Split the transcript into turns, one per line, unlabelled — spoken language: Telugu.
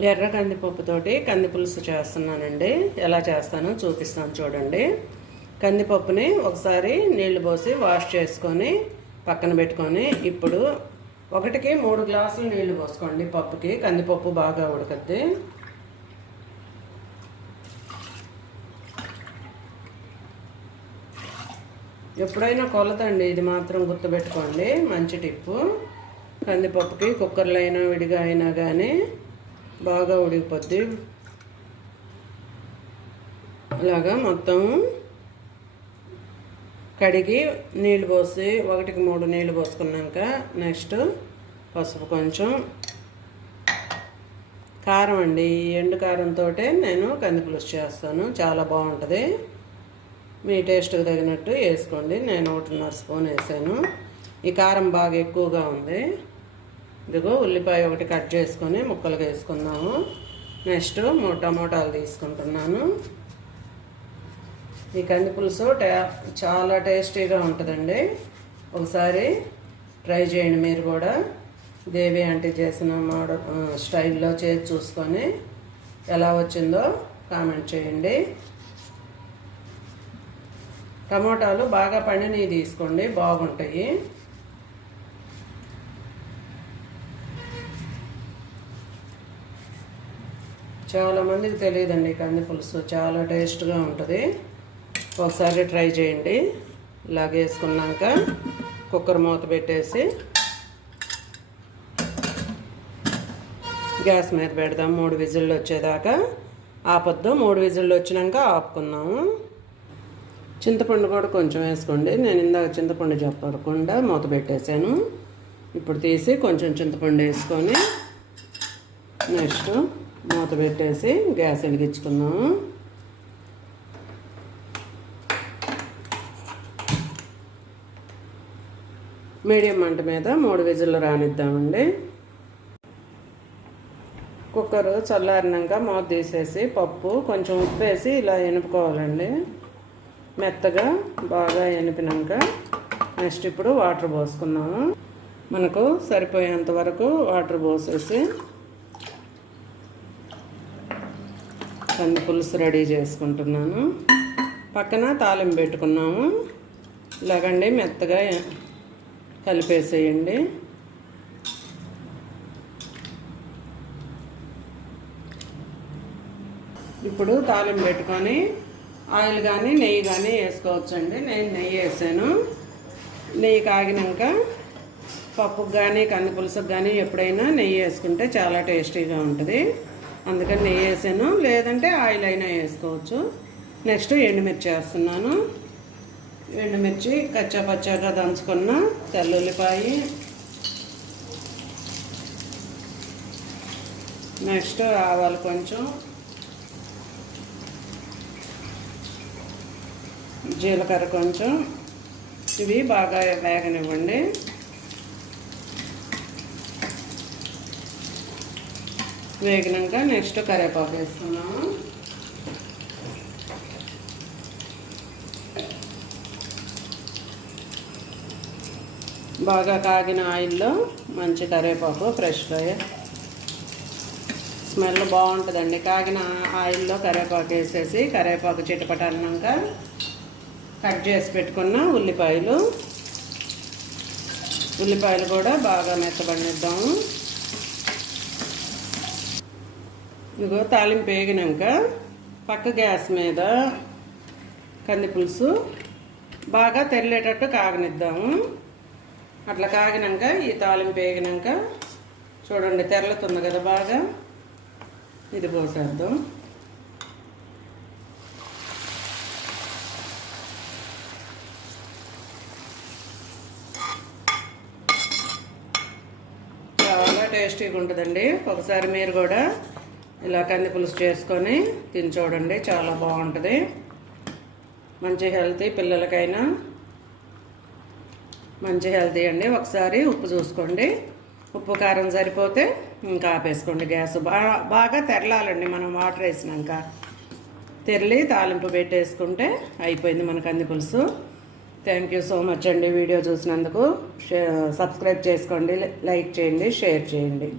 ఎర్ర కందిపప్పుతోటి కంది పులుసు చేస్తున్నానండి. ఎలా చేస్తానో చూపిస్తాను చూడండి. కందిపప్పుని ఒకసారి నీళ్ళు పోసి వాష్ చేసుకొని పక్కన పెట్టుకొని ఇప్పుడు ఒకటికి మూడు గ్లాసులు నీళ్ళు పోసుకోండి పప్పుకి. కందిపప్పు బాగా ఉడకద్ది. ఎప్పుడైనా కొలతండి ఇది మాత్రం గుర్తుపెట్టుకోండి. మంచి టిప్పు. కందిపప్పుకి కుక్కర్లో అయినా విడిగా అయినా కానీ బాగా ఉడికిపోద్ది. అలాగా మొత్తం కడిగి నీళ్ళు పోసి ఒకటికి మూడు నీళ్ళు పోసుకున్నాక నెక్స్ట్ పసుపు కొంచెం. కారం అండి ఈ ఎండు కారంతో నేను కంది పులుసు చేస్తాను. చాలా బాగుంటుంది. మీ టేస్ట్కి తగినట్టు వేసుకోండి. నేను ఒకటిన్నర స్పూన్ వేసాను. ఈ కారం బాగా ఎక్కువగా ఉంది. ఇదిగో ఉల్లిపాయ ఒకటి కట్ చేసుకొని ముక్కలుగా వేసుకుందాము. నెక్స్ట్ మూడు టమోటాలు తీసుకుంటున్నాను. ఈ కంది పులుసు చాలా టేస్టీగా ఉంటుందండి. ఒకసారి ట్రై చేయండి మీరు కూడా. దేవి అంటే చేసిన మోడల్ స్టైల్లో చేసి చూసుకొని ఎలా వచ్చిందో కామెంట్ చేయండి. టమోటాలు బాగా పండినవి తీసుకోండి బాగుంటాయి. చాలా మందికి తెలియదండి కంది పులుసు. చాలా టేస్ట్గా ఉంటుంది. ఒకసారి ట్రై చేయండి. ఇలాగేసుకున్నాక కుక్కర్ మూత పెట్టేసి గ్యాస్ మీద పెడదాం. మూడు విజిల్లు వచ్చేదాకా ఆపొద్దు. మూడు విజిల్లు వచ్చినాక ఆపుకుందాము. చింతపండు కూడా కొంచెం వేసుకోండి. నేను ఇందాక చింతపండు చెప్పకుండా మూత పెట్టేశాను. ఇప్పుడు తీసి కొంచెం చింతపండు వేసుకొని నెక్స్ట్ మూత పెట్టేసి గ్యాస్ వెలిగించుకున్నాం మీడియం మంట మీద మూడు విజిల్లు రానిద్దామండి. కుక్కర్ చల్లారినాక మూత తీసేసి పప్పు కొంచెం ఉప్పు వేసి ఇలా ఎనుపుకోవాలండి. మెత్తగా బాగా ఎనిపినాక నెక్స్ట్ ఇప్పుడు వాటర్ పోసుకున్నాము మనకు సరిపోయేంత వరకు వాటర్ పోసేసి కంది పులుసు రెడీ చేసుకుంటున్నాను. పక్కన తాలింపు పెట్టుకున్నాము. ఇలాగండి మెత్తగా కలిపేసేయండి. ఇప్పుడు తాలింపు పెట్టుకొని ఆయిల్ కానీ నెయ్యి కానీ వేసుకోవచ్చండి. నేను నెయ్యి వేసాను. నెయ్యి కాగినాక పప్పుకు కానీ కంది పులుసుకు కానీ ఎప్పుడైనా నెయ్యి వేసుకుంటే చాలా టేస్టీగా ఉంటుంది. అందుకని నెయ్యి వేసాను. లేదంటే ఆయిల్ అయినా వేసుకోవచ్చు. నెక్స్ట్ ఎండుమిర్చి వేస్తున్నాను. ఎండుమిర్చి కచ్చా పచ్చాగా దంచుకున్న తెల్లుల్లిపాయ. నెక్స్ట్ ఆవాలు కొంచెం. జీలకర్ర కొంచెం. ఇవి బాగా వేగనివ్వండి. వేగినాక నెక్స్ట్ కరివేపాకు వేస్తున్నాము బాగా కాగిన ఆయిల్లో మంచి కరివేపాకు ఫ్రెష్ ఫ్రై స్మెల్ బాగుంటుందండి. కాగిన ఆయిల్లో కరివేపాకు వేసేసి కరివేపాకు చిటపట కట్ చేసి పెట్టుకున్న ఉల్లిపాయలు. ఉల్లిపాయలు కూడా బాగా మెత్తబడిద్దాము ఇదిగో తాలింపు వేగినాక పక్క గ్యాస్ మీద కంది పులుసు బాగా తెల్లేటట్టు కాగనిద్దాము. అట్లా కాగినాక ఈ తాలింపు వేగినాక చూడండి తెరలుతుంది కదా బాగా. ఇది పోసేద్దాం. చాలా టేస్టీగా ఉంటుందండి ఒకసారి మీరు కూడా ఇలా కంది పులుసు చేసుకొని తిని చూడండి చాలా బాగుంటుంది. మంచి హెల్తీ పిల్లలకైనా మంచి హెల్తీ అండి. ఒకసారి ఉప్పు చూసుకోండి. ఉప్పు కారం సరిపోతే ఇంకా ఆపేసుకోండి గ్యాస్. బాగా బాగా తెరలాలండి మనం వాటర్ వేసినాక. తెరలి తాలింపు పెట్టేసుకుంటే అయిపోయింది మన కంది పులుసు. థ్యాంక్ యూ సో మచ్ అండి వీడియో చూసినందుకు. సబ్స్క్రైబ్ చేసుకోండి లైక్ చేయండి షేర్ చేయండి.